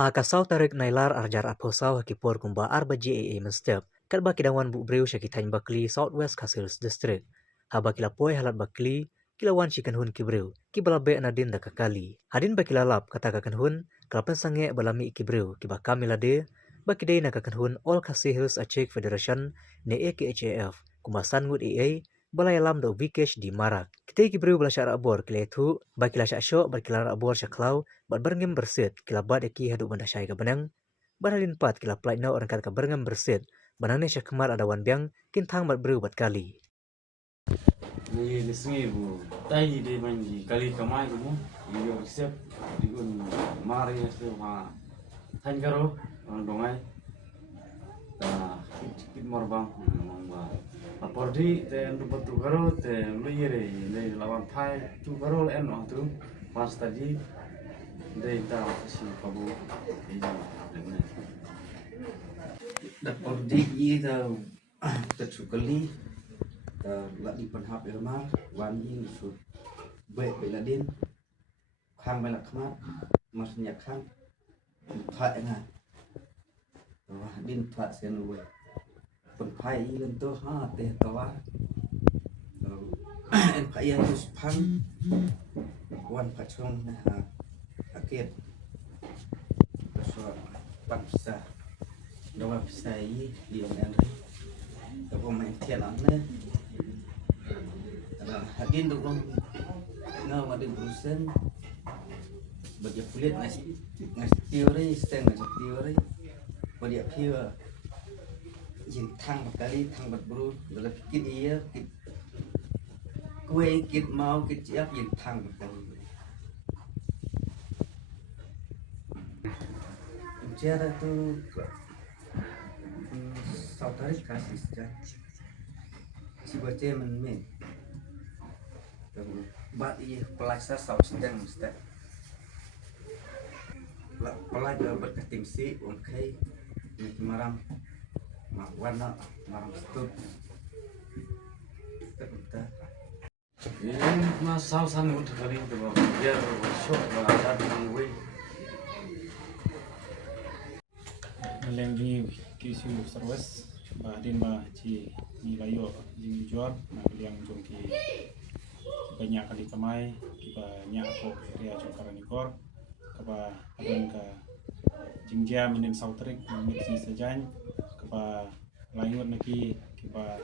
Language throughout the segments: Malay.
Hakasau tarik nailar arjar aposau hakipor kumba arba JAA menstep. Kat bakidawan bu breu syakitany bakli Southwest Castles District. Habakila poi halat bakli kilawan chikan hun kibreu. Kibalabe nadin dakakali. Hadin bakilalap katakakan hun kalapan sange balami kibreu kibakamilade bakidai nakakan hun All Khasi Hills Achek Federation ne AKHAF kumasan ngut AA balai alam do Vikesh di Marak. Kita kibreu bala syara abor kila itu bakila syasyo bakilar abor syaklau bat berngem bersit kila bad eki hadu banda syai ka benang baralin pat kila plait na orang kat ka berngem bersit banane syakmar adawan biang kintang bat breu bat kali. Ni sungai bu, tahi de manji kali kamai kamu, iyo resep, ikun mari hasil ha, tan karo, dongai, kit morbang, lapor di, te rupat tu karo, te luyere, le lawan pai, tu karo le eno tu, pas tadi, de ta si kabu, ini, Dapur di itu tercukali lagi penhap ilmar wanjing sud baik beladin khang belak khmat maksudnya khang thak nga wah din thak sen we penpai lên to ha te tawa en pai yang tus phang wan pachong ha aket so paksa dawa pisai di on tapi main tian aneh hadin dulu nggak ada berusaha bagi kulit ngas teori setengah ngas teori bagi apa yang thang berkali thang berburu dalam kit iya kit kue kit mau kit siap yang thang berkali cara tu saudara kasih saja si baca men bat iya pelaksa saud sedang mesti pelajar berketing si okay nak marang warna marang stut kita ini mas sausan untuk kali itu biar workshop ada tangwe. Lagi kisu service bahdin ba ci ni layo jing jual na yang jong ki banyak kali kamai kita nyak ko area jong nikor kaba adon ka jingjia minin sautrik mixing sajan kaba layo naki kiba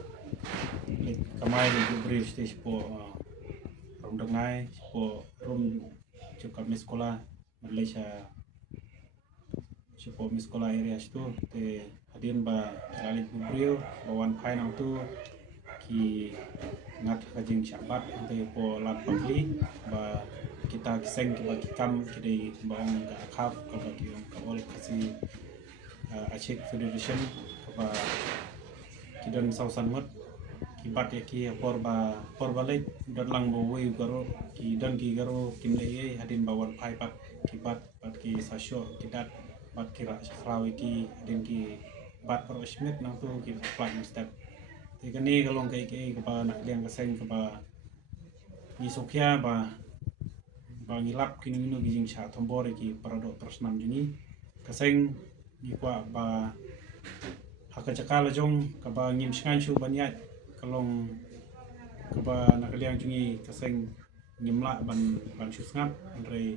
kamai di bridge stage po rum dengai po rum cukup sekolah Malaysia Cipo sekolah area itu te hadin ba lalit bubrio bawan pai nang tu ki ngat kajing syabat te po lat pakli ba kita kiseng ba kikam kidai baong ga akap ka ba ki ka ol kasi Achek Federation ka ba kidan sausan mot kibat ya ki por balik dan lang bo we garo ki dan ki garo kimle hadin bawan pai pat kibat pat ki sasyo kidat bat kira sakrawi ki den ki bat pro smith nang tu ki flag step te kani kalong kai kai ka nak liang kaseng ka ni sokya ba ngilap kini minu gijing sha tombor ki parado persnam juni kaseng ni kwa ba hakacakala jong ka ba ngim shan shu banyat kalong ka ba nak liang jungi kaseng ngimla ban shu snap andre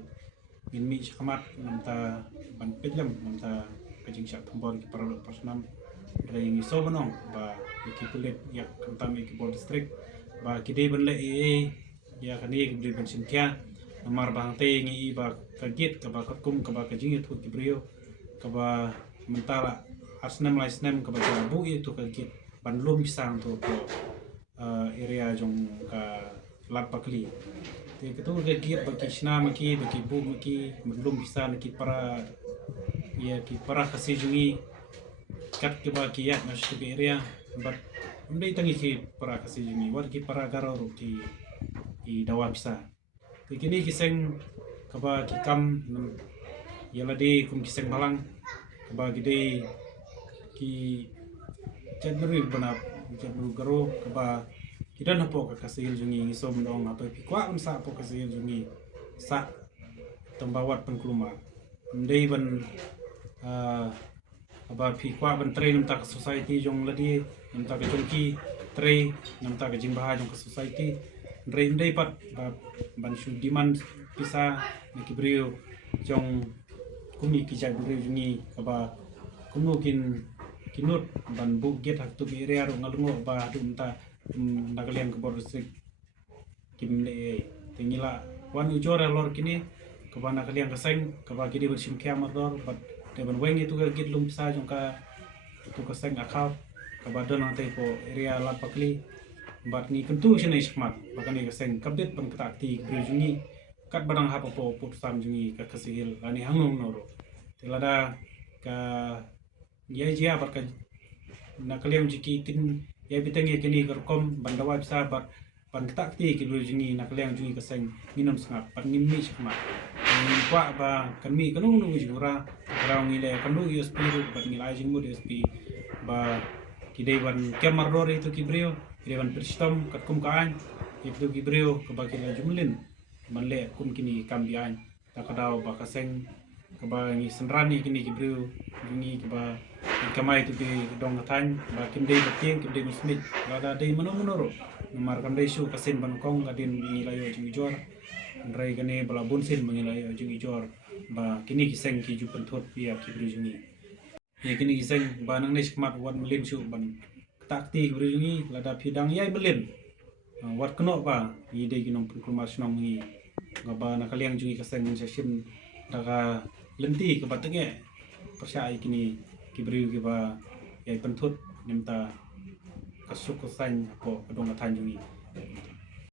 min mi sakamat namta ban pejam namta kajing syak tombor ki paralo persnam dari ngiso banong ba iki pelit yak kantam iki bol district ba kide benle ya kani ki ban sintia namar bang te ngi ba kagit ka ba kum ka ba kajing itu ki brio ka ba mentala asnam laisnam ka ba bu itu kagit ban lum pisang to area jong ka lapakli te ketu kagit ba kishna maki ba ki bu maki belum bisa ki para ya ki para kasih jungi kat ke ba ki yak mas ke area but undai tangi ki para kasih jungi war ki para garo ki dawa bisa te kini kiseng ka ba ki kam yalade kum kiseng malang ka ba gide ki jadru bana jadru garo ka ba kita napo ka kasih jungi isom dong apa pikwa unsa po kasih jungi sa tembawat pengkeluma ndai ban aba phi kwa ban trai nam ta society jong ladi nam ta jongki trai nam ta jing bah jong society ndai pat ban shu demand pisa na kibrio jong kumi ki jai bure jungi aba kumu kinut ban bu get hak tu area ro ngalungo ba dum ta nagalian ke bor distrik kim le tingila wan ujora lor kini ke ban nagalian keseng ke ba kidi bersim kiamar dor bat te ban weng itu ke git lum sa jong ka tu keseng akau ke ba don ante ko area lat pakli bat ni kentu sini smart bakan ni keseng kabit ban ketakti berjungi kat barang hapa po putusan jungi ka kesihil ani hangong noro telada ka jia bat ka nakaliam jiki tin ya bitang ya kini kerkom bandawa bisa ban ketakti ki berjungi nakaliam jungi keseng minum sengap ban ngimmi sikma kwa ba kanmi kanung nu jura raung ile kandu USP ban ngilai jingmu USP ba kidai ban kemar dor itu kibrio kidai ban perstom katkum kaan itu kibrio kebakila jumlin manle kum kini kambian takadau ba kaseng keba ni senrani kini kibrio jungi keba kamai tu di dong tan ba kimdei beting kimdei musmit lada dei menoro nomar kamdei su kasin ban kong kadin ngilayo jungi jor ndrai gane bala bunsin mengilayo jungi jor ba kini kiseng ki jupan thot pia kibrio jungi ye kini kiseng ba nang nei skmat wan melin su ban takti kibrio jungi lada pidang yai melin wat keno ba yi dei kinong proklamasi nong ngi ngaba nakaliang jungi kaseng session daga lenti ke batenge persai kini kibrio kiba yai penthut nimta kasuk kosan po kadong tanjungi